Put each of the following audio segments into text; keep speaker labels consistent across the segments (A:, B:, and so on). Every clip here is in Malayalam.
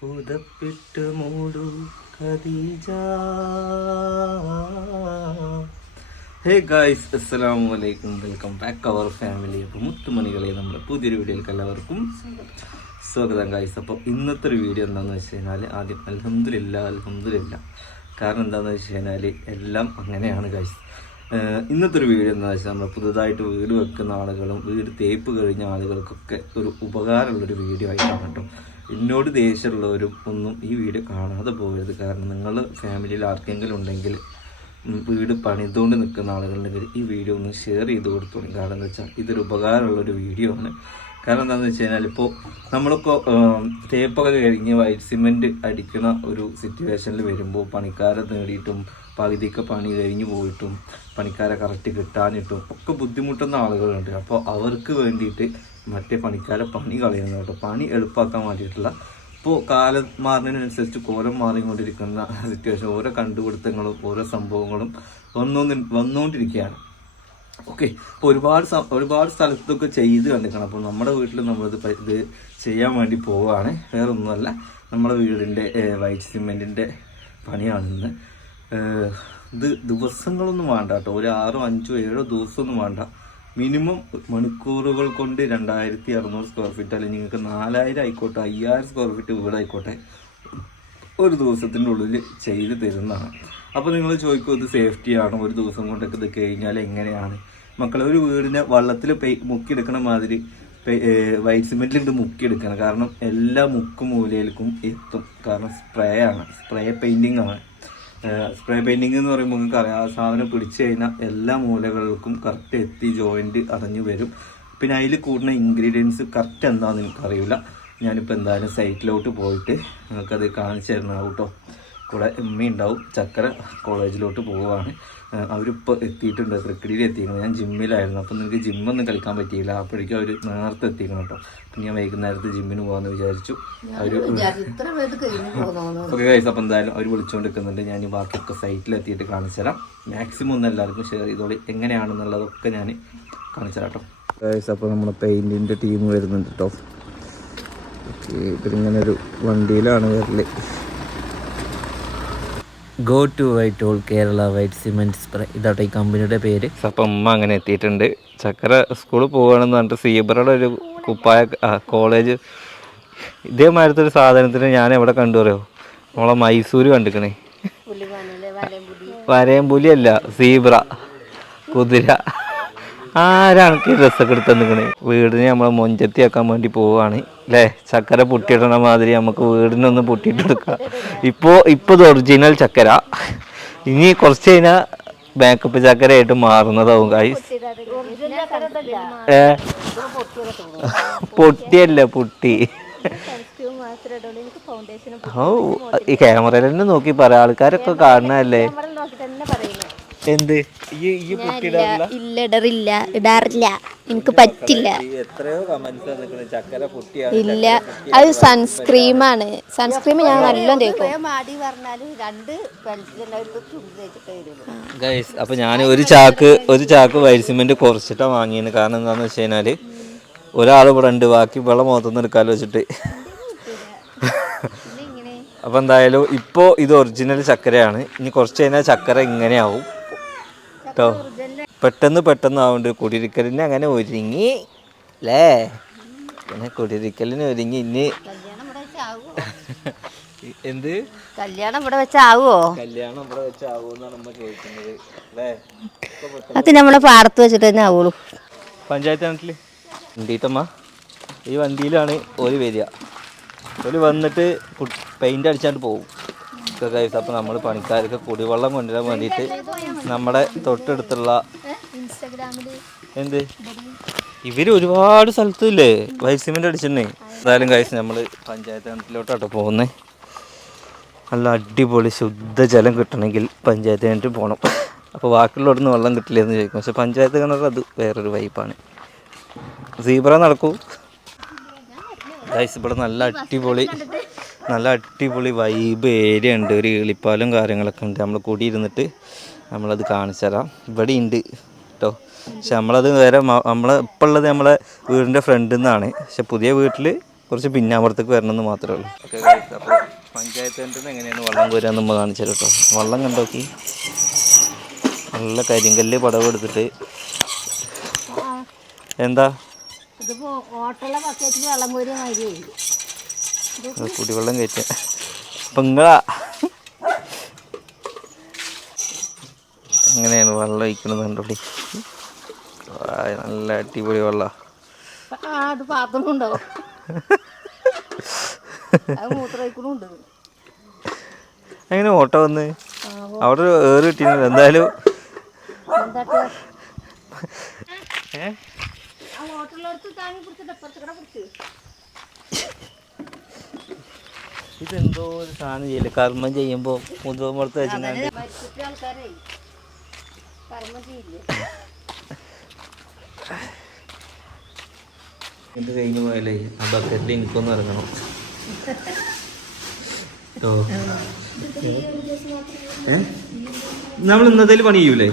A: പുതപ്പിട്ട് മൂടു ഖദീജ. ഹേ ഗായ്സ് അസ്സലാമു അലൈക്കും. Welcome back our family. അപ്പോൾ മുത്തുമണികളെ നമ്മുടെ പുതിയൊരു വീഡിയോയിലേക്ക് എല്ലാവർക്കും സ്വാഗതം ഗായ്സ്. അപ്പോൾ ഇന്നത്തെ ഒരു വീഡിയോ എന്താണെന്ന് വെച്ച് കഴിഞ്ഞാൽ ആദ്യം അലഹമില്ല അലഹമില്ല കാരണം എന്താണെന്ന് വെച്ച് കഴിഞ്ഞാൽ എല്ലാം അങ്ങനെയാണ് ഗായ്സ്. ഇന്നത്തെ ഒരു വീഡിയോ എന്താണെന്ന് വെച്ചാൽ നമ്മൾ പുതുതായിട്ട് വീട് വെക്കുന്ന ആളുകളും വീട് തേപ്പ് കഴിഞ്ഞ ആളുകൾക്കൊക്കെ ഒരു ഉപകാരമുള്ളൊരു വീഡിയോ ആയിട്ടാണ് കേട്ടോ. എന്നോട് ദേഷ്യമുള്ളവരും ഒന്നും ഈ വീഡിയോ കാണാതെ പോകരുത്. കാരണം നിങ്ങൾ ഫാമിലിയിൽ ആർക്കെങ്കിലും ഉണ്ടെങ്കിൽ വീട് പണിതുകൊണ്ട് നിൽക്കുന്ന ആളുകളുണ്ടെങ്കിൽ ഈ വീഡിയോ ഒന്ന് ഷെയർ ചെയ്ത് കൊടുത്തോളും. കാരണം എന്താ വെച്ചാൽ ഇതൊരു ഉപകാരമുള്ളൊരു വീഡിയോ ആണ്. കാരണം എന്താണെന്ന് വെച്ച് കഴിഞ്ഞാൽ ഇപ്പോൾ നമ്മളിപ്പോൾ തേപ്പൊക്കെ കഴിഞ്ഞ് വൈറ്റ് സിമെന്റ് അടിക്കുന്ന ഒരു സിറ്റുവേഷനിൽ വരുമ്പോൾ പണിക്കാരെ നേടിയിട്ടും പകുതിയൊക്കെ പണി കഴിഞ്ഞു പോയിട്ടും പണിക്കാരെ കറക്റ്റ് കിട്ടാനിട്ടും ഒക്കെ ബുദ്ധിമുട്ടുന്ന ആളുകളുണ്ട്. അപ്പോൾ അവർക്ക് വേണ്ടിയിട്ട് മറ്റേ പണിക്കാരെ പണി കളയുന്നത് കേട്ടോ. പണി എളുപ്പാക്കാൻ വേണ്ടിയിട്ടുള്ള. ഇപ്പോൾ കാലം മാറുന്നതിനനുസരിച്ച് കോലം മാറിക്കൊണ്ടിരിക്കുന്ന സിറ്റുവേഷൻ ഓരോ കണ്ടുപിടുത്തങ്ങളും ഓരോ സംഭവങ്ങളും വന്നോന്നി വന്നുകൊണ്ടിരിക്കുകയാണ് ഓക്കെ അപ്പോൾ ഒരുപാട് ഒരുപാട് സ്ഥലത്തൊക്കെ ചെയ്ത് കണ്ടിരിക്കണം. അപ്പോൾ നമ്മുടെ വീട്ടിൽ നമ്മളിത് ഇത് ചെയ്യാൻ വേണ്ടി പോവുകയാണ്. വേറെ ഒന്നുമല്ല നമ്മുടെ വീടിന്റെ വൈറ്റ് സിമെന്റിന്റെ പണിയാണിന്ന് ഇത് ദിവസങ്ങളൊന്നും വേണ്ട കേട്ടോ. ഒരു ആറോ അഞ്ചോ ഏഴോ ദിവസമൊന്നും വേണ്ട. മിനിമം മണിക്കൂറുകൾ കൊണ്ട് രണ്ടായിരത്തി അറുന്നൂറ് സ്ക്വയർ ഫീറ്റ് അല്ലെങ്കിൽ നിങ്ങൾക്ക് നാലായിരം ആയിക്കോട്ടെ അയ്യായിരം സ്ക്വയർ ഫീറ്റ് വീടായിക്കോട്ടെ ഒരു ദിവസത്തിന്റെ ഉള്ളിൽ ചെയ്ത് തരുന്നതാണ്. അപ്പോൾ നിങ്ങൾ ചോദിക്കും ഇത് സേഫ്റ്റി ആണോ? ഒരു ദിവസം കൊണ്ടൊക്കെ ഇത് കഴിഞ്ഞാൽ എങ്ങനെയാണ്? മക്കളെ ഒരു വീടിനെ വള്ളത്തിൽ പെയ് മുക്കിയെടുക്കണ മാതിരി വൈറ്റ് സിമെന്റിൽ ഇത് മുക്കിയെടുക്കണം. കാരണം എല്ലാ മുക്കും മൂലയിലേക്കും എത്തും. കാരണം സ്പ്രേ ആണ്. സ്പ്രേ പെയിന്റിങ് ആണ്. സ്പ്രേ പെയിന്റിങ് എന്ന് പറയുമ്പോൾ നിങ്ങൾക്ക് അറിയാം. ആ സാധനം പിടിച്ചു കഴിഞ്ഞാൽ എല്ലാ മൂലകൾക്കും കറക്റ്റ് എത്തി ജോയിന്റ് അടഞ്ഞു വരും. പിന്നെ അതിൽ കൂടുന്ന ഇൻഗ്രീഡിയൻസ് കറക്റ്റ് എന്താണെന്ന് എനിക്കറിയില്ല ഞാനിപ്പോൾ എന്തായാലും സൈറ്റിലോട്ട് പോയിട്ട് നിങ്ങൾക്കത് കാണിച്ചു തരുന്നതാണ് കേട്ടോ കൂടെ ഉമ്മ ഉണ്ടാവും ചക്കര കോളേജിലോട്ട് പോവുകയാണ്. അവരിപ്പോൾ എത്തിയിട്ടുണ്ട്. ക്രിക്കറ്റിൽ എത്തിയിരുന്നു ഞാൻ ജിമ്മിലായിരുന്നു അപ്പം നിനക്ക് ജിമ്മൊന്നും കളിക്കാൻ പറ്റിയില്ല. അപ്പോഴേക്കും അവർ നേരത്തെ എത്തിക്കണം കേട്ടോ. അപ്പം ഞാൻ വൈകുന്നേരത്ത് ജിമ്മിന് പോകാമെന്ന് വിചാരിച്ചു. അവർ ഓക്കെ ഗൈസ് അപ്പം എന്തായാലും അവർ വിളിച്ചുകൊണ്ട് നിൽക്കുന്നുണ്ട് ഞാൻ ഈ ബാക്കിയൊക്കെ സൈറ്റിൽ എത്തിയിട്ട് കാണിച്ചു തരാം. മാക്സിമം ഒന്ന് എല്ലാവർക്കും ഷെയർ ചെയ്തോളി. എങ്ങനെയാണെന്നുള്ളതൊക്കെ ഞാൻ കാണിച്ചു തരാം കേട്ടോ. അപ്പോൾ നമ്മുടെ പെയിന്റിന്റെ ടീം വരുന്നുണ്ട് കേട്ടോ. ഓക്കെ ഇവരിങ്ങനെ ഒരു വണ്ടിയിലാണ് വരൽ. Go to white all Kerala white cement spray ഇതാട്ടോ ഈ കമ്പനിയുടെ പേര്. അപ്പം ഉമ്മ അങ്ങനെ എത്തിയിട്ടുണ്ട്. ചക്കര സ്കൂളിൽ പോവുകയാണെന്ന് പറഞ്ഞിട്ട് സീബറയുടെ ഒരു കുപ്പായ കോളേജ് ഇതേമാതിരത്തെ ഒരു സാധനത്തിന് ഞാൻ എവിടെ കണ്ടു പറയോ നമ്മളെ മൈസൂര് കണ്ടിക്കണേ. വരയമ്പുലിയല്ല സീബ്ര കുതിര. ആരാണ് ഡ്രസ്സൊക്കെ എടുത്ത് നിൽക്കണേ വീടിനെ നമ്മളെ മൊഞ്ചത്തിയാക്കാൻ വേണ്ടി പോവുകയാണ് അല്ലേ ചക്കര പൊട്ടിയിടണ മാതിരി നമുക്ക് വീടിനൊന്ന് പൊട്ടിയിട്ടെടുക്കാം. ഇപ്പോൾ ഇപ്പോൾ ഒറിജിനൽ ചക്കര. ഇനി കുറച്ച് കഴിഞ്ഞാൽ ബാക്കപ്പ് ചക്കര ആയിട്ട് മാറുന്നതാവും ഗൈസ് ഏ പൊട്ടിയല്ല പൊട്ടി. ഓ ഈ ക്യാമറയിൽ തന്നെ നോക്കി പറയാം. ആൾക്കാരൊക്കെ കാണണല്ലേ എന്ത്? ഈ ഈ പൊട്ടിയിടാറില്ല
B: ഇല്ല ഇടറില്ല ഇടാറില്ല. എനിക്ക് പറ്റില്ല.
A: എത്രയോ കമന്റ്സ് വന്നിട്ടുണ്ട്. ചക്കര പൊട്ടിയ
B: ഇല്ല. അത് സൺസ്ക്രീമാണ് സൺസ്ക്രീം ഞാൻ
C: നല്ല
A: ഗൈസ് അപ്പൊ ഞാൻ ഒരു ചാക്ക് ഒരു ചാക്ക് വൈൽസിമെന്റ് സിമെന്റ് കുറച്ചിട്ടാ വാങ്ങിയത് കാരണം എന്താന്ന് വെച്ച് കഴിഞ്ഞാൽ ഒരാൾ ഇവിടെ ഉണ്ട്. ബാക്കി വെള്ളം മൊത്തം എടുക്കാലോ വെച്ചിട്ട്. അപ്പൊ എന്തായാലും ഇപ്പോ ഇത് ഒറിജിനൽ ചക്കരയാണ്. ഇനി കുറച്ച് കഴിഞ്ഞാൽ ചക്കര ഇങ്ങനെയാവും. കേട്ടോ. പെട്ടെന്ന് പെട്ടെന്ന് ആവുന്നുണ്ട് കുടിയിരിക്കലിന് അങ്ങനെ ഒരുങ്ങി അല്ലേ പിന്നെ കുടിയിരിക്കലിന് ഒരുങ്ങി ഇനി. എന്ത്?
C: കല്യാണം ഇവിടെ വെച്ചാവോ
A: കല്യാണം ഇവിടെ വെച്ചാവൂന്നാണ് അല്ലേ
C: അത് നമ്മളെ പാടത്ത് വെച്ചിട്ട് തന്നെ ആവുള്ളൂ.
A: പഞ്ചായത്ത് കണക്കിൽ വണ്ടിട്ടമ്മ ഈ വണ്ടിയിലാണ് ഒരു വരിക. ഒരു വന്നിട്ട് പെയിന്റ് അടിച്ചാണ്ട് പോകും. കഴിച്ച് അപ്പോൾ നമ്മൾ പണിക്കാർക്ക് കുടിവെള്ളം കൊണ്ടുവരാൻ വേണ്ടിയിട്ട് നമ്മുടെ തൊട്ടടുത്തുള്ള എന്ത്? ഇവർ ഒരുപാട് സ്ഥലത്തില്ലേ? Y cement അടിച്ചിട്ടുണ്ടേ. എന്തായാലും കഴിച്ച് നമ്മൾ പഞ്ചായത്ത് കിണറ്റിലോട്ടാട്ടോ പോകുന്നത് നല്ല അടിപൊളി ശുദ്ധജലം കിട്ടണമെങ്കിൽ പഞ്ചായത്ത് കിണറ്റിൽ പോകണം അപ്പോൾ ബാക്കിയുള്ളവിടുന്ന് വെള്ളം കിട്ടില്ല എന്ന് ചോദിക്കും. പക്ഷെ പഞ്ചായത്ത് കിണർ അത് വേറൊരു വൈപ്പാണ് സീബ്ര നടക്കൂ. ഗൈസ് ഇവിടെ നല്ല അടിപൊളി നല്ല അടിപൊളി വൈബ് ഏരിയ ഉണ്ട്. ഒരു എളിപ്പാലും കാര്യങ്ങളൊക്കെ ഉണ്ട്. നമ്മൾ കൂടി ഇരുന്നിട്ട് നമ്മളത് കാണിച്ചു തരാം. ഇവിടെ ഉണ്ട് കേട്ടോ പക്ഷെ നമ്മളത് വേറെ നമ്മൾ നമ്മളെ ഇപ്പം ഉള്ളത് നമ്മളെ വീടിന്റെ ഫ്രണ്ടിൽ നിന്നാണ് പക്ഷെ പുതിയ വീട്ടിൽ കുറച്ച് പിന്നാമ്പുറത്തേക്ക് വരണമെന്ന് മാത്രമേ ഉള്ളൂ. ഓക്കെ അപ്പോൾ പഞ്ചായത്ത് കണ്ടിന്ന് എങ്ങനെയാണ് വെള്ളം കോരുക എന്ന് നമ്മൾ കാണിച്ചു തരാം കേട്ടോ വെള്ളം കണ്ടോക്കി നല്ല കരിങ്കല്ല് പടവ് എടുത്തിട്ട്. എന്താ?
C: ഇതിപ്പോ ഓട്ടുള്ള ബക്കറ്റിൽ വെള്ളം കോരിയ
A: കുടിവെള്ളം കയറ്റ. അപ്പം നിങ്ങളാ എങ്ങനെയാണ് വെള്ളം ഒഴിക്കണത് കണ്ടോടി? ആ, നല്ല അടിപൊളി വെള്ളം. എങ്ങനെ ഓട്ടോ വന്ന്? അവിടെ ഒരു ഏറ് കിട്ടിയില്ല എന്തായാലും ഏ
C: ആ ഓട്ടുള്ളടത്ത് താങ്ങി പിടിച്ചിട്ട് അപ്പുറത്ത് കൂടെ പിടിച്ച്
A: ഇതെന്തോ ഒരു സാധനം ചെയ്യില്ല കർമ്മം ചെയ്യുമ്പോൾ മുതുകുമ്പുറത്ത് വെച്ചിട്ടുണ്ട് എന്ത് കഴിഞ്ഞു പോയാലേ? ആ ബക്കറ്റിൽ എനിക്കൊന്നും ഇറങ്ങണം ഓ. ഏ? നമ്മൾ ഇന്നത്തേൽ പണി ചെയ്യൂലേ?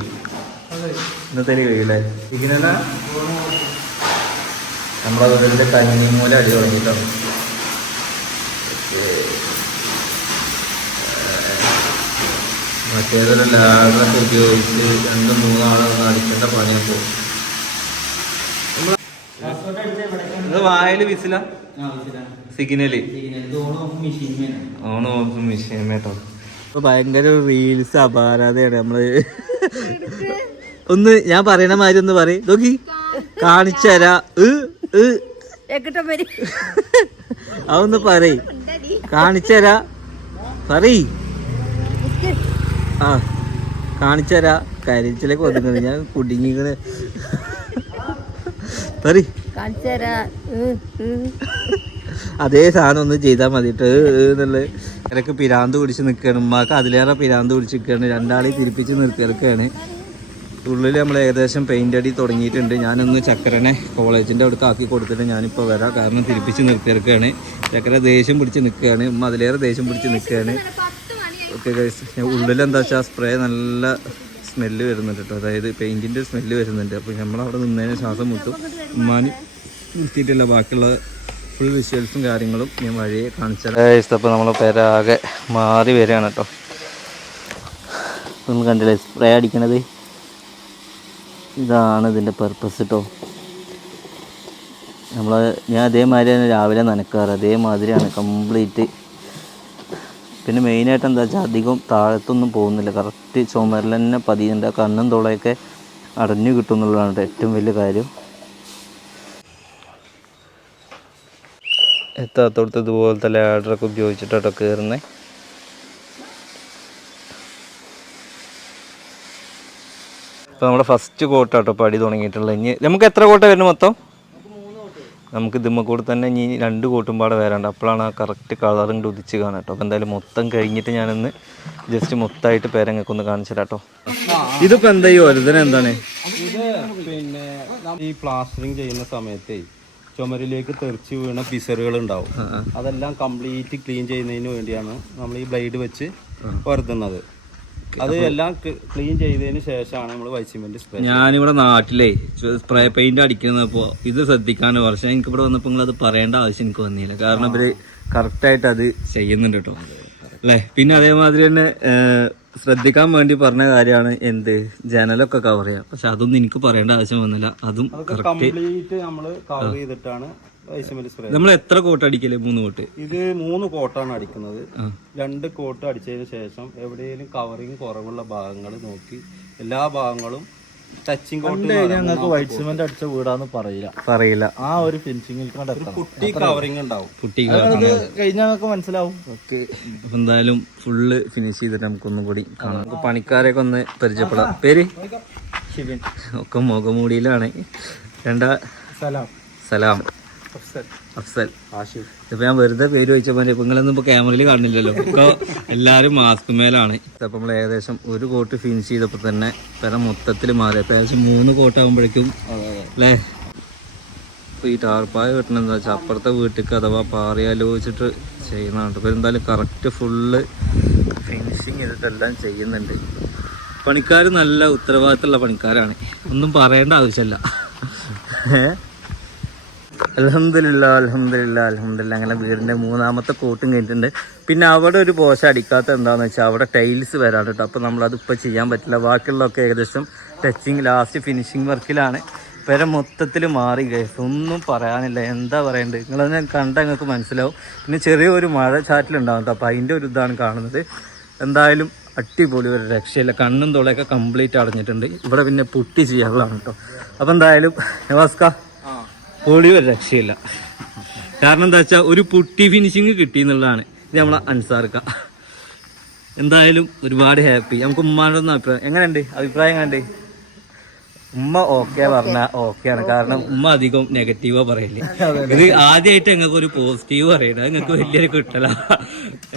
A: ഇന്നത്തേൽ കഴിയൂലേ? ഇങ്ങനെ നമ്മളതിന്റെ കഞ്ഞി മൂലം അടി തുടങ്ങിയിട്ടാണ്. മറ്റേതൊരു ലാബൊക്കെ ഉപയോഗിച്ച് രണ്ടും മൂന്നാളൊന്നും അടിക്കേണ്ട പണിയാണ് പോകും വായൽ വിസില? സിഗ്നൽ. ഓൺ ഓഫ് മെഷീൻ കേട്ടോ ഇപ്പൊ ഭയങ്കര റീൽസ് അപാരാധയാണ് നമ്മൾ. ഒന്ന് ഞാൻ പറയണ മാതിരി ഒന്ന് പറയും. നോക്കി. കാണിച്ചു തരാ.
C: എക്കിട്ട വരി
A: അതൊന്ന് പറയും. കാണിച്ചു തരാ. പറയ്. ആ കാണിച്ചു കരിച്ചിലേക്ക് ഒതുങ്ങുന്നത് ഞാൻ കുടുങ്ങിക്കണ്.
C: തരാ.
A: അതേ സാധനം ഒന്ന് ചെയ്താൽ മതിട്ട് എന്നുള്ളത് ഇടയ്ക്ക് പിരാന്ത് പിടിച്ച് നിൽക്കുകയാണ് ഉമ്മാക്ക് അതിലേറെ പിരാന്ത് പിടിച്ച് നിൽക്കുകയാണ് രണ്ടാളെ തിരിപ്പിച്ച് നിർത്തിയെടുക്കുകയാണ് ഉള്ളിൽ നമ്മൾ ഏകദേശം പെയിന്റ് അടി തുടങ്ങിയിട്ടുണ്ട്. ഞാനൊന്ന് ചക്കരനെ കോളേജിന്റെ അടുത്ത് ആക്കി കൊടുത്തിട്ട് ഞാനിപ്പോൾ വരാം. കാരണം തിരിപ്പിച്ച് നിർത്തിയെടുക്കുകയാണ് ചക്കര ദേഷ്യം പിടിച്ച് നിൽക്കുകയാണ് ഉമ്മ അതിലേറെ ദേഷ്യം പിടിച്ച് നിൽക്കുകയാണ് ഓക്കെ ഉള്ളിൽ എന്താ വെച്ചാൽ സ്പ്രേ നല്ല സ്മെല്ല് വരുന്നുണ്ട് കേട്ടോ അതായത് പെയിന്റിന്റെ സ്മെല്ല് വരുന്നുണ്ട്. അപ്പോൾ നമ്മളവിടെ നിന്നതിന് ശ്വാസം മുട്ടും. ഉമ്മാനി നിർത്തിയിട്ടില്ല. ബാക്കിയുള്ള ഫുൾ വിഷ്വൽസും കാര്യങ്ങളും ഞാൻ വഴിയെ കാണിച്ചത് അപ്പോൾ നമ്മൾ പേരാകെ മാറി വരികയാണ് കേട്ടോ ഒന്ന് കണ്ടില്ലേ? സ്പ്രേ അടിക്കണത്. ഇതാണ് ഇതിന്റെ പർപ്പസ് കേട്ടോ നമ്മൾ ഞാൻ അതേമാതിരിയാണ് രാവിലെ നനക്കാറ്. അതേമാതിരിയാണ് കംപ്ലീറ്റ് പിന്നെ മെയിനായിട്ട് എന്താ വെച്ചാൽ അധികം താഴത്തൊന്നും പോകുന്നില്ല. കറക്റ്റ് ചുമരിൽ തന്നെ പതിയുണ്ട് കണ്ണും തുളയൊക്കെ അടഞ്ഞു കിട്ടുന്നുള്ളതാണ് ഏറ്റവും വലിയ കാര്യം. എത്താത്തോടത്ത് ഇതുപോലത്തെ ലാഡറൊക്കെ ഉപയോഗിച്ചിട്ടോ കയറുന്നത് ഇപ്പോൾ നമ്മുടെ ഫസ്റ്റ് കോട്ടാട്ടോ പടി തുടങ്ങിയിട്ടുള്ളത്. ഇനി നമുക്ക് എത്ര കോട്ട വരുന്നു മൊത്തം? നമുക്ക് ഇതിമ്മ കൂടെ തന്നെ ഇനി രണ്ട് കോട്ടും പാടെ വരാണ്ട് അപ്പോഴാണ് ആ കറക്റ്റ് കളറും കൂടി ഉദിച്ച് കാണാം കേട്ടോ. അപ്പോൾ എന്തായാലും മൊത്തം കഴിഞ്ഞിട്ട് ഞാനൊന്ന് ജസ്റ്റ് മൊത്തമായിട്ട് പേരങ്ങൾക്ക് ഒന്ന് കാണിച്ചു കേട്ടോ. ഇതിപ്പോൾ എന്താ ഈ ഒരുതിന് എന്താണ്?
D: ഇത് പിന്നെ ഈ പ്ലാസ്റ്ററിങ് ചെയ്യുന്ന സമയത്ത് ചുമരിലേക്ക് തെറിച്ച് വീണ പിസറുകൾ ഉണ്ടാവും. അതെല്ലാം കംപ്ലീറ്റ് ക്ലീൻ ചെയ്യുന്നതിന് വേണ്ടിയാണ് നമ്മൾ ഈ ബ്ലേഡ് വെച്ച് വരുത്തുന്നത് അത് എല്ലാം ക്ലീൻ ചെയ്തതിന് ശേഷമാണ് നമ്മൾ വൈസിമെന്റ് സ്പ്രേ
A: ഞാനിവിടെ നാട്ടിലേ സ്പ്രേ പെയിന്റ് അടിക്കുന്നപ്പോ ഇത് ശ്രദ്ധിക്കാണ്ട് പക്ഷെ എനിക്ക് ഇവിടെ വന്നപ്പോ നിങ്ങൾ അത് പറയേണ്ട ആവശ്യം എനിക്ക് വന്നില്ല. കാരണം ഇവർ കറക്റ്റ് ആയിട്ട് അത് ചെയ്യുന്നുണ്ട് കേട്ടോ അല്ലേ? പിന്നെ അതേമാതിരി തന്നെ ശ്രദ്ധിക്കാൻ വേണ്ടി പറഞ്ഞ കാര്യമാണ് എന്ത്? ജനലൊക്കെ കവർ ചെയ്യാം. പക്ഷെ അതൊന്നും എനിക്ക് പറയേണ്ട ആവശ്യം വന്നില്ല. അതും കറക്റ്റ്
D: കംപ്ലീറ്റ് നമ്മൾ കവർ ചെയ്തിട്ടാണ്
A: നമ്മൾ എത്ര കോട്ട് അടിക്കൽ? മൂന്ന് കോട്ട്?
D: ഇത് മൂന്ന് കോട്ടാണ് അടിക്കുന്നത്. രണ്ട് കോട്ട് അടിച്ചതിന് ശേഷം എവിടെയെങ്കിലും കവറിങ് കുറവുള്ള ഭാഗങ്ങൾ നോക്കി എല്ലാ ഭാഗങ്ങളും ടച്ചിങ് കോട്ട്
E: ഞങ്ങൾക്ക് വൈറ്റ് സിമെന്റ് അടിച്ച വീടാന്ന് പറയില്ല.
A: പറയില്ല.
E: ആ ഒരു ഫിനിഷിംഗിൽ
D: കുട്ടി കവറിങ് ഉണ്ടാവും.
A: കുട്ടികൾ
E: കഴിഞ്ഞാൽ ഞങ്ങൾക്ക് മനസ്സിലാവും.
A: ഓക്കെ. അപ്പൊ എന്തായാലും ഫുള്ള് ഫിനിഷ് ചെയ്തിട്ട് നമുക്കൊന്നും കൂടി കാണാം. നമുക്ക് പണിക്കാരെയൊക്കെ ഒന്ന് പരിചയപ്പെടാം. പേര്? ഒക്കെ മുഖമൂടിയിലാണ് രണ്ടാ
E: സലാം.
A: സലാം. അഫ്സൽ. ഇപ്പൊ ഞാൻ വെറുതെ പേര് ചോദിച്ചപ്പോ ഇപ്പൊ നിങ്ങളൊന്നും ഇപ്പൊ ക്യാമറയിൽ കാണുന്നില്ലല്ലോ ഇപ്പൊ എല്ലാരും മാസ്ക് മേലാണ്. അപ്പൊ നമ്മൾ ഏകദേശം ഒരു കോട്ട് ഫിനിഷ് ചെയ്തപ്പോ തന്നെ പെര മൊത്തത്തിൽ മാറി. ഏകദേശം മൂന്ന് കോട്ട് ആകുമ്പോഴേക്കും അല്ലേ ഇപ്പൊ ഈ ടാർപ്പായ കിട്ടണ എന്താ വെച്ചാൽ അപ്പുറത്തെ വീട്ടിലേക്ക് അഥവാ പാറിയാലോചിച്ചിട്ട് ചെയ്യുന്നതാണ്. ഇപ്പൊ എന്തായാലും കറക്റ്റ് ഫുള്ള് ഫിനിഷിങ് ചെയ്തിട്ടെല്ലാം ചെയ്യുന്നുണ്ട്. പണിക്കാർ നല്ല ഉത്തരവാദിത്തമുള്ള പണിക്കാരാണ്. ഒന്നും പറയേണ്ട ആവശ്യമില്ല. ഏ? അലഹമില്ല അലഹമില്ല അലഹമില്ല അങ്ങനെ വീടിന്റെ മൂന്നാമത്തെ കോട്ടും കഴിഞ്ഞിട്ടുണ്ട്. പിന്നെ അവിടെ ഒരു പോശ അടിക്കാത്ത എന്താണെന്ന് വെച്ചാൽ അവിടെ ടൈൽസ് വരാൻ കേട്ടോ അപ്പോൾ നമ്മളത് ഇപ്പോൾ ചെയ്യാൻ പറ്റില്ല. ബാക്കിയുള്ളതൊക്കെ ഏകദേശം ടച്ചിങ് ലാസ്റ്റ് ഫിനിഷിങ് വർക്കിലാണ് പെര മൊത്തത്തിൽ മാറി ഗൈസ് ഒന്നും പറയാനില്ല. എന്താ പറയണ്ടത് നിങ്ങളത് കണ്ട നിങ്ങൾക്ക് മനസ്സിലാവും. പിന്നെ ചെറിയൊരു മഴ ചാറ്റിലുണ്ടാവും കേട്ടോ അപ്പോൾ അതിന്റെ ഒരു ഇതാണ് കാണുന്നത്. എന്തായാലും അടിപൊളി ഒരു രക്ഷയില്ല. കണ്ണും തൊളയൊക്കെ കംപ്ലീറ്റ് അടഞ്ഞിട്ടുണ്ട്. ഇവിടെ പിന്നെ പുട്ടി ചെയ്യാനുള്ളതാണ് കേട്ടോ അപ്പോൾ എന്തായാലും നമസ്കാർ പൊളി ഒരു രക്ഷയില്ല. കാരണം എന്താ വെച്ചാൽ ഒരു പുട്ടി ഫിനിഷിങ് കിട്ടി എന്നുള്ളതാണ്. ഇത് നമ്മളെ അൻസാർക്ക. എന്തായാലും ഒരുപാട് ഹാപ്പി നമുക്ക് ഉമ്മാന്റെ ഒന്നും അഭിപ്രായം എങ്ങനെയുണ്ട്? അഭിപ്രായം എങ്ങനെയുണ്ട്? ഉമ്മ ഓക്കെ പറഞ്ഞ ഓക്കെയാണ് കാരണം ഉമ്മ അധികം നെഗറ്റീവാ പറയില്ലേ ഇത് ആദ്യമായിട്ട് ഞങ്ങൾക്ക് ഒരു പോസിറ്റീവ് പറയണത്. നിങ്ങൾക്ക് വലിയൊരു കിട്ടല.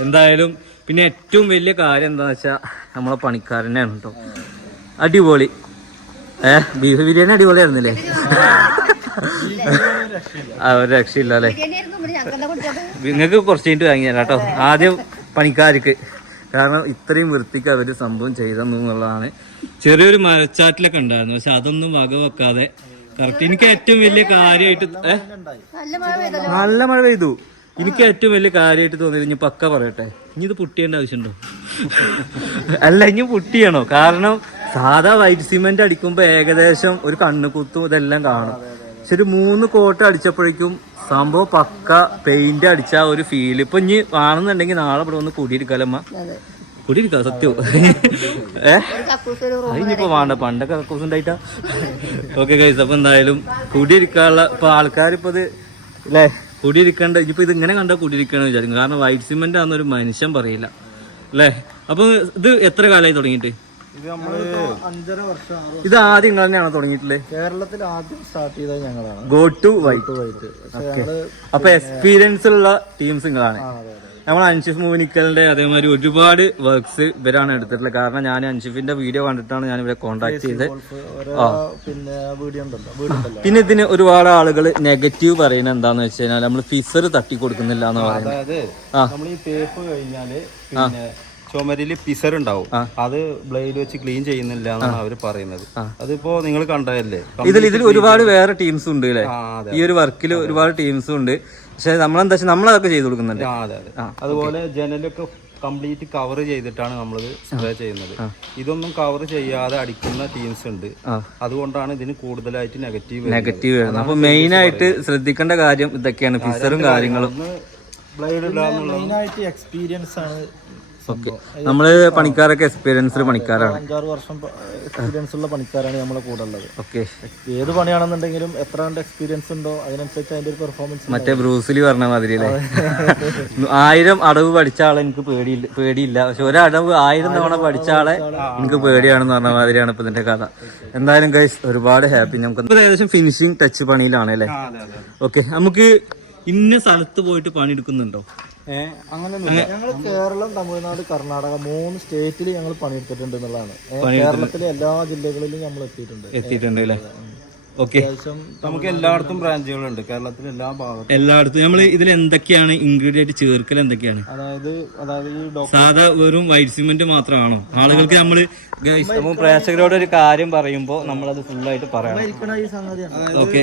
A: എന്തായാലും പിന്നെ ഏറ്റവും വലിയ കാര്യം എന്താണെന്ന് വെച്ചാൽ നമ്മളെ പണിക്കാരനെയാണ് കേട്ടോ അടിപൊളി. ഏ? ബീഫ് ബിരിയാണി അടിപൊളിയായിരുന്നില്ലേ? ആ ഒരു രക്ഷയില്ല അല്ലേ? നിങ്ങൾക്ക് കുറച്ച് കഴിഞ്ഞിട്ട് വാങ്ങിയാ കേട്ടോ. ആദ്യം പണിക്കാർക്ക്. കാരണം ഇത്രയും വൃത്തിക്ക് അവർ സംഭവം ചെയ്തെന്നു എന്നുള്ളതാണ്. ചെറിയൊരു മരച്ചാറ്റിലൊക്കെ ഉണ്ടായിരുന്നു. പക്ഷെ അതൊന്നും വക വെക്കാതെ കറക്റ്റ് എനിക്ക് ഏറ്റവും വലിയ കാര്യമായിട്ട്
C: നല്ല മഴ
A: പെയ്തു. എനിക്ക് ഏറ്റവും വലിയ കാര്യമായിട്ട് തോന്നിയത് ഇനി പക്ക പറയട്ടെ. ഇനി ഇത് പുട്ടിയേണ്ട ആവശ്യമുണ്ടോ? അല്ല ഇനി പുട്ടിയാണോ? കാരണം സാധാ വൈറ്റ് സിമെന്റ് അടിക്കുമ്പോ ഏകദേശം ഒരു കണ്ണുകുത്തും ഇതെല്ലാം കാണും. പക്ഷെ ഒരു മൂന്ന് കോട്ട് അടിച്ചപ്പോഴേക്കും സംഭവം പക്ക പെയിന്റ് അടിച്ച ഒരു ഫീൽ ഇപ്പൊ ഇനി കാണുന്നുണ്ടെങ്കിൽ നാളെ ഇവിടെ വന്ന് കൂടിയിരിക്കാലമ്മ കൂടിയിരിക്കാം സത്യവും സത്യം. ഏ?
C: ഒരു കക്കൂസ് ഒരു
A: അതിനിപ്പോ വേണ്ട പണ്ടൊക്കെ കക്കൂസ് ഉണ്ടായിട്ടാ. ഓക്കെ കൈസ് അപ്പൊ എന്തായാലും കൂടിയിരിക്കാനുള്ള ഇപ്പൊ ആൾക്കാർ ഇപ്പൊ ഇത് അല്ലേ കൂടിയിരിക്കേണ്ട. ഇനിയിപ്പോ ഇത് ഇങ്ങനെ കണ്ടാ കൂടിയിരിക്കണെന്ന് വിചാരിക്കും. കാരണം വൈറ്റ് സിമെന്റ് ആണെന്നൊരു മനുഷ്യൻ പറയില്ല. അല്ലേ അപ്പൊ ഇത് എത്ര കാലമായി തുടങ്ങിയിട്ട്?
E: ഇത് നമ്മൾ അഞ്ചര വർഷം
A: ഇത് ആദ്യം നിങ്ങൾ തന്നെയാണോ തുടങ്ങിയിട്ടുള്ളത്
E: കേരളത്തിൽ ആദ്യം സ്റ്റാർട്ട് ചെയ്തത് ഞങ്ങളാണ്.
A: ഗോ ടു വൈറ്റ്
E: വൈറ്റ്
A: അപ്പൊ എക്സ്പീരിയൻസ് ഉള്ള ടീംസ് നിങ്ങളാണ്
E: അതെ.
A: നമ്മൾ അൻഷിഫ് മൂവിനിക്കലിന്റെ അതേമാതിരി ഒരുപാട് വർക്ക്സ് ഇവരാണ് എടുത്തിട്ടുള്ളത്. കാരണം ഞാൻ അൻഷിഫിന്റെ വീഡിയോ കണ്ടിട്ടാണ് ഞാൻ ഇവരെ കോൺടാക്ട് ചെയ്തത്.
E: പിന്നെ
A: ഇതിന് ഒരുപാട് ആളുകൾ നെഗറ്റീവ് പറയുന്നത് എന്താന്ന് വെച്ച് കഴിഞ്ഞാൽ നമ്മൾ ഫിസർ തട്ടി കൊടുക്കുന്നില്ല എന്ന് പറയുന്നത്.
D: നമ്മൾ ഈ തേപ്പ് കഴിഞ്ഞാൽ ചുമരിൽ പിസർ ഉണ്ടാവും അത് ബ്ലേഡ് വെച്ച് ക്ലീൻ ചെയ്യുന്നില്ല എന്നാണ് അവർ പറയുന്നത്. അതിപ്പോ നിങ്ങൾ കണ്ടതല്ലേ?
A: ഇതിൽ ഇതിൽ ഒരുപാട് വേറെ ടീംസ് ഉണ്ട് അല്ലേ ഈ ഒരു വർക്കിൽ ഒരുപാട് ടീംസും ഉണ്ട്. പക്ഷെ നമ്മളെന്താ വെച്ചാൽ നമ്മളതൊക്കെ ചെയ്ത് കൊടുക്കുന്നുണ്ട്.
D: അതെ അതെ. അതുപോലെ ജനലൊക്കെ കംപ്ലീറ്റ് കവർ ചെയ്തിട്ടാണ് നമ്മളിത് സ്പ്രേ ചെയ്യുന്നത്. ഇതൊന്നും കവർ ചെയ്യാതെ അടിക്കുന്ന ടീംസ് ഉണ്ട്. അതുകൊണ്ടാണ് ഇതിന് കൂടുതലായിട്ട് നെഗറ്റീവ്
A: നെഗറ്റീവ് വരുന്നത്. അപ്പൊ മെയിൻ ആയിട്ട് ശ്രദ്ധിക്കേണ്ട കാര്യം ഇതൊക്കെയാണ്. ഫിസറും കാര്യങ്ങളും.
D: ബ്ലേഡ് ഇല്ല എന്നുള്ള
E: മെയിനായിട്ട് എക്സ്പീരിയൻസ് ആണ്
A: ഓക്കെ നമ്മൾ പണിക്കാരൊക്കെ എക്സ്പീരിയൻസ്ഡ് പണിക്കാരാണ്.
E: അഞ്ചാറ് വർഷം എക്സ്പീരിയൻസ് ഉള്ള പണിക്കാരാണ് നമ്മളെ കൂടെ ഉള്ളത്.
A: ഓക്കെ.
E: ഏത് പണിയാണെന്നുണ്ടെങ്കിലും എത്ര കണ്ട് എക്സ്പീരിയൻസ് ഉണ്ടോ അതിനനുസരിച്ച് അതിന്റെ ഒരു പെർഫോമൻസ്
A: മറ്റേ ബ്രൂസിലി പറഞ്ഞ മാതിരി അല്ലേ ആയിരം അടവ് പഠിച്ച ആളെ എനിക്ക് പേടിയില്ല പേടിയില്ല. പക്ഷെ ഒരടവ് ആയിരം തവണ പഠിച്ച ആളെ എനിക്ക് പേടിയാണെന്ന് പറഞ്ഞ മാതിരിയാണ് ഇപ്പൊ ഇതിന്റെ കഥ. എന്തായാലും ഗൈസ് ഒരുപാട് ഹാപ്പി നമുക്ക് ഏകദേശം ഫിനിഷിങ് ടച്ച് പണിയിലാണ് അല്ലേ?
D: അതെ അതെ
A: ഓക്കെ നമുക്ക് ഇന്ന സ്ഥലത്ത് പോയിട്ട് പണി എടുക്കുന്നുണ്ടോ
D: ഏഹ് അങ്ങനെ
E: ഞങ്ങൾ കേരളം തമിഴ്നാട് കർണാടക മൂന്ന് സ്റ്റേറ്റിൽ ഞങ്ങൾ പണിയെടുത്തിട്ടുണ്ട് എന്നുള്ളതാണ്. കേരളത്തിലെ എല്ലാ ജില്ലകളിലും നമ്മൾ എത്തിയിട്ടുണ്ട്.
A: എത്തിയിട്ടുണ്ട് അല്ലേ? ഓക്കെ.
D: നമുക്ക് എല്ലായിടത്തും ബ്രാഞ്ചുകളുണ്ട്. കേരളത്തിലെ എല്ലാ ഭാഗത്തും.
A: എല്ലായിടത്തും നമ്മൾ ഇതിൽ എന്തൊക്കെയാണ് ഇൻഗ്രീഡിയന്റ് ചേർക്കൽ എന്തൊക്കെയാണ്?
E: അതായത് അതായത്
A: സാധാ വെറും വൈറ്റ് സിമെന്റ് മാത്രമാണോ? ആളുകൾക്ക് നമ്മൾ പ്രേക്ഷകരോട് ഒരു കാര്യം പറയുമ്പോൾ നമ്മളത് ഫുള്ളായിട്ട് പറയാം
E: ഈ സംഗതിയാണ്
A: ഓക്കെ.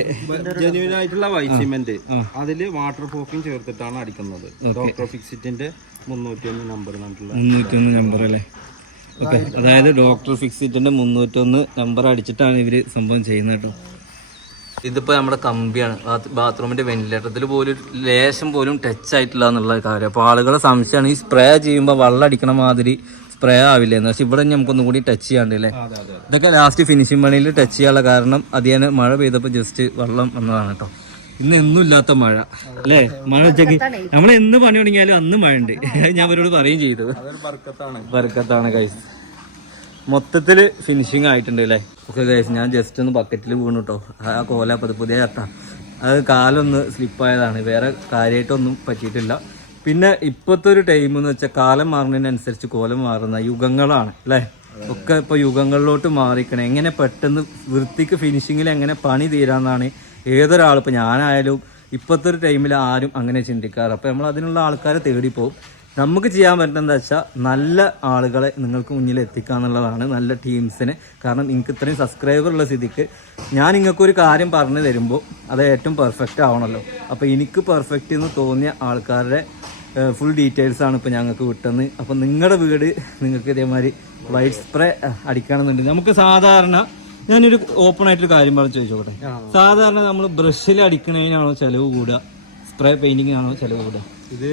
D: ജെന്യൂൻ ആയിട്ടുള്ള വൈറ്റ് സിമെന്റ് അതിൽ വാട്ടർ പ്രൂഫിംഗ് ചേർത്തിട്ടാണ് അടിക്കുന്നത്. ഡോക്ടർ ഫിക്സിറ്റിന്റെ മുന്നൂറ്റി ഒന്ന് നമ്പർ
A: മുന്നൂറ്റൊന്ന് നമ്പർ അല്ലേ? ഓക്കെ. അതായത് ഡോക്ടർ ഫിക്സിറ്റിന്റെ മുന്നൂറ്റൊന്ന് നമ്പർ അടിച്ചിട്ടാണ് ഇവർ സംഭവം ചെയ്യുന്നത് കേട്ടോ. ഇതിപ്പോ നമ്മുടെ കമ്പിയാണ്. ബാത്റൂമിന്റെ വെന്റിലേറ്ററിൽ പോലും ലേശം പോലും ടച്ച് ആയിട്ടില്ല എന്നുള്ള കാര്യം. അപ്പോൾ ആളുകളെ സംശയമാണ് ഈ സ്പ്രേ ചെയ്യുമ്പോൾ വെള്ളം അടിക്കണ മാതിരി സ്പ്രേ ആവില്ലേ എന്ന് പക്ഷെ ഇവിടെ നമുക്കൊന്നും കൂടി ടച്ച് ചെയ്യാണ്ട് അല്ലേ ഇതൊക്കെ ലാസ്റ്റ് ഫിനിഷിംഗ് പണിയിൽ ടച്ച് ചെയ്യാനുള്ള കാരണം അതിന് മഴ പെയ്തപ്പോൾ ജസ്റ്റ് വെള്ളം വന്നതാണ് കേട്ടോ. ഇന്ന് എന്നും ഇല്ലാത്ത മഴ. അല്ലേ? മഴ ഉച്ചയ്ക്ക് നമ്മൾ എന്ന് പണി തുടങ്ങിയാലും അന്ന് മഴ ഉണ്ട് ഞാൻ അവരോട് പറയുകയും ചെയ്തു.
D: അതൊരു ബർക്കത്താണ്.
A: വർക്കത്താണ് മൊത്തത്തിൽ ഫിനിഷിങ് ആയിട്ടുണ്ട് അല്ലേ ഓക്കെ ഗൈസ് ഞാൻ ജസ്റ്റ് ഒന്ന് ബക്കറ്റിൽ വീണു കേട്ടോ ആ കോല പത് പുതിയ ചട്ട അത് കാലൊന്ന് സ്ലിപ്പായതാണ് വേറെ കാര്യമായിട്ടൊന്നും പറ്റിയിട്ടില്ല. പിന്നെ ഇപ്പോഴത്തെ ഒരു ടൈം എന്ന് വെച്ചാൽ കാലം മാറുന്നതിനനുസരിച്ച് കോലം മാറുന്ന യുഗങ്ങളാണ് അല്ലേ ഒക്കെ ഇപ്പൊ യുഗങ്ങളിലോട്ട് മാറിക്കണേ. എങ്ങനെ പെട്ടെന്ന് വൃത്തിക്ക് ഫിനിഷിങ്ങിൽ എങ്ങനെ പണി തീരാന്നാണ് ഏതൊരാൾ ഇപ്പൊ ഞാനായാലും ഇപ്പോഴത്തെ ഒരു ടൈമിൽ ആരും അങ്ങനെ ചിന്തിക്കാറ് അപ്പൊ നമ്മൾ അതിനുള്ള ആൾക്കാരെ തേടിപ്പോവും നമുക്ക് ചെയ്യാൻ പറ്റുന്നത് എന്താ വെച്ചാൽ നല്ല ആളുകളെ നിങ്ങൾക്ക് മുന്നിൽ എത്തിക്കുക എന്നുള്ളതാണ് നല്ല ടീംസിന്. കാരണം നിങ്ങൾക്ക് ഇത്രയും സബ്സ്ക്രൈബർ ഉള്ള സ്ഥിതിക്ക് ഞാൻ നിങ്ങൾക്കൊരു കാര്യം പറഞ്ഞു തരുമ്പോൾ അത് ഏറ്റവും പെർഫെക്റ്റ് ആവണമല്ലോ അപ്പോൾ എനിക്ക് പെർഫെക്റ്റ് എന്ന് തോന്നിയ ആൾക്കാരുടെ ഫുൾ ഡീറ്റെയിൽസ് ആണ് ഇപ്പോൾ ഞങ്ങൾക്ക് കിട്ടുന്നത്. അപ്പോൾ നിങ്ങളുടെ വീട് നിങ്ങൾക്ക് ഇതേമാതിരി വൈറ്റ് സ്പ്രേ അടിക്കണമെന്നുണ്ട് നമുക്ക് സാധാരണ ഞാനൊരു ഓപ്പൺ ആയിട്ടൊരു കാര്യം പറഞ്ഞു ചോദിച്ചോട്ടെ? സാധാരണ നമ്മൾ ബ്രഷിൽ അടിക്കണതിനാണോ ചിലവ് കൂടുക? സ്പ്രേ പെയിന്റിങ്ങിനാണോ ചിലവ് കൂടുക?
D: ഇത്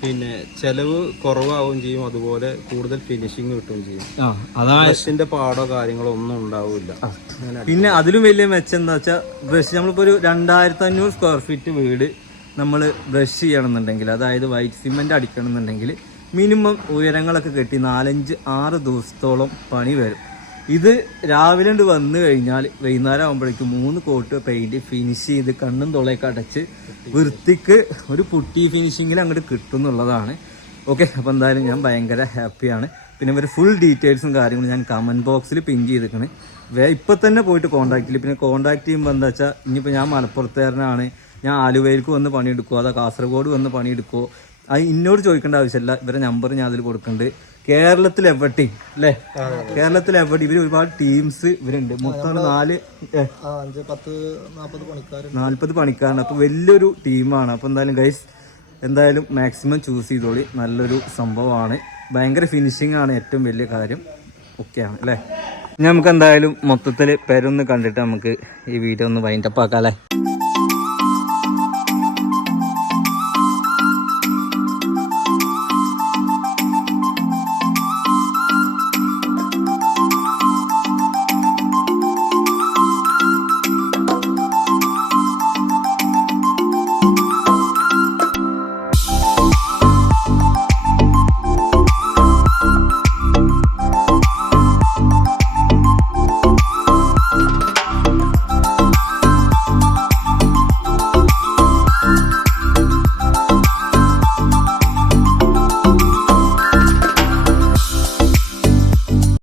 D: പിന്നെ ചെലവ് കുറവാവുകയും ചെയ്യും. അതുപോലെ കൂടുതൽ ഫിനിഷിങ് കിട്ടുകയും ചെയ്യും. ബ്രഷിന്റെ പാടോ കാര്യങ്ങളോ ഒന്നും ഉണ്ടാവില്ല.
A: പിന്നെ അതിലും വലിയ മെച്ചം എന്താ വെച്ചാൽ ബ്രഷ് നമ്മളിപ്പോ ഒരു രണ്ടായിരത്തി അഞ്ഞൂറ് സ്ക്വയർ ഫീറ്റ് വീട് നമ്മൾ ബ്രഷ് ചെയ്യണമെന്നുണ്ടെങ്കിൽ അതായത് വൈറ്റ് സിമെന്റ് അടിക്കണമെന്നുണ്ടെങ്കിൽ മിനിമം ഉയരങ്ങളൊക്കെ കെട്ടി നാലഞ്ച് ആറ് ദിവസത്തോളം പണി വരും. ഇത് രാവിലെ വന്നു കഴിഞ്ഞാൽ വൈകുന്നേരം ആകുമ്പോഴേക്കും മൂന്ന് കോട്ട് പെയിന്റ് ഫിനിഷ് ചെയ്ത് കണ്ണും തൊളയൊക്കെ അടച്ച് വൃത്തിക്ക് ഒരു പുട്ടി ഫിനിഷിങ്ങിൽ അങ്ങോട്ട് കിട്ടും എന്നുള്ളതാണ് ഓക്കെ അപ്പോൾ എന്തായാലും ഞാൻ ഭയങ്കര ഹാപ്പിയാണ് പിന്നെ ഇവർ ഫുൾ ഡീറ്റെയിൽസും കാര്യങ്ങളും ഞാൻ കമന്റ് ബോക്സിൽ പിൻ ചെയ്തിരിക്കണ്. വേ ഇപ്പം തന്നെ പോയിട്ട് കോൺടാക്ട് ചെയ്യും പിന്നെ കോൺടാക്ട് ചെയ്യുമ്പോൾ എന്താ വെച്ചാൽ ഇനിയിപ്പോൾ ഞാൻ മലപ്പുറത്തുകാരനാണ്. ഞാൻ ആലുവയിലേക്ക് വന്ന് പണിയെടുക്കുമോ അതോ കാസർഗോഡ് വന്ന് പണിയെടുക്കുമോ അത് ഇന്നോട് ചോദിക്കേണ്ട ആവശ്യമില്ല. ഇവരെ നമ്പർ ഞാൻ അതിൽ കൊടുക്കുന്നുണ്ട് കേരളത്തിൽ എവിടെ അല്ലേ? കേരളത്തിൽ എവിടെ ഇവർ ഒരുപാട് ടീംസ് ഇവരുണ്ട്. മൊത്തം നാല് നാല്പത് പണിക്കാരാണ്. അപ്പൊ വലിയൊരു ടീമാണ് അപ്പൊ എന്തായാലും ഗൈസ് എന്തായാലും മാക്സിമം ചൂസ് ചെയ്തോളി. നല്ലൊരു സംഭവമാണ്. ഭയങ്കര ഫിനിഷിംഗ് ആണ് ഏറ്റവും വലിയ കാര്യം. ഒക്കെയാണ് അല്ലേ? നമുക്ക് എന്തായാലും മൊത്തത്തിൽ പേരൊന്ന് കണ്ടിട്ട് നമുക്ക് ഈ വീഡിയോ ഒന്ന് വൈൻഡപ്പ് ആക്കാം അല്ലേ?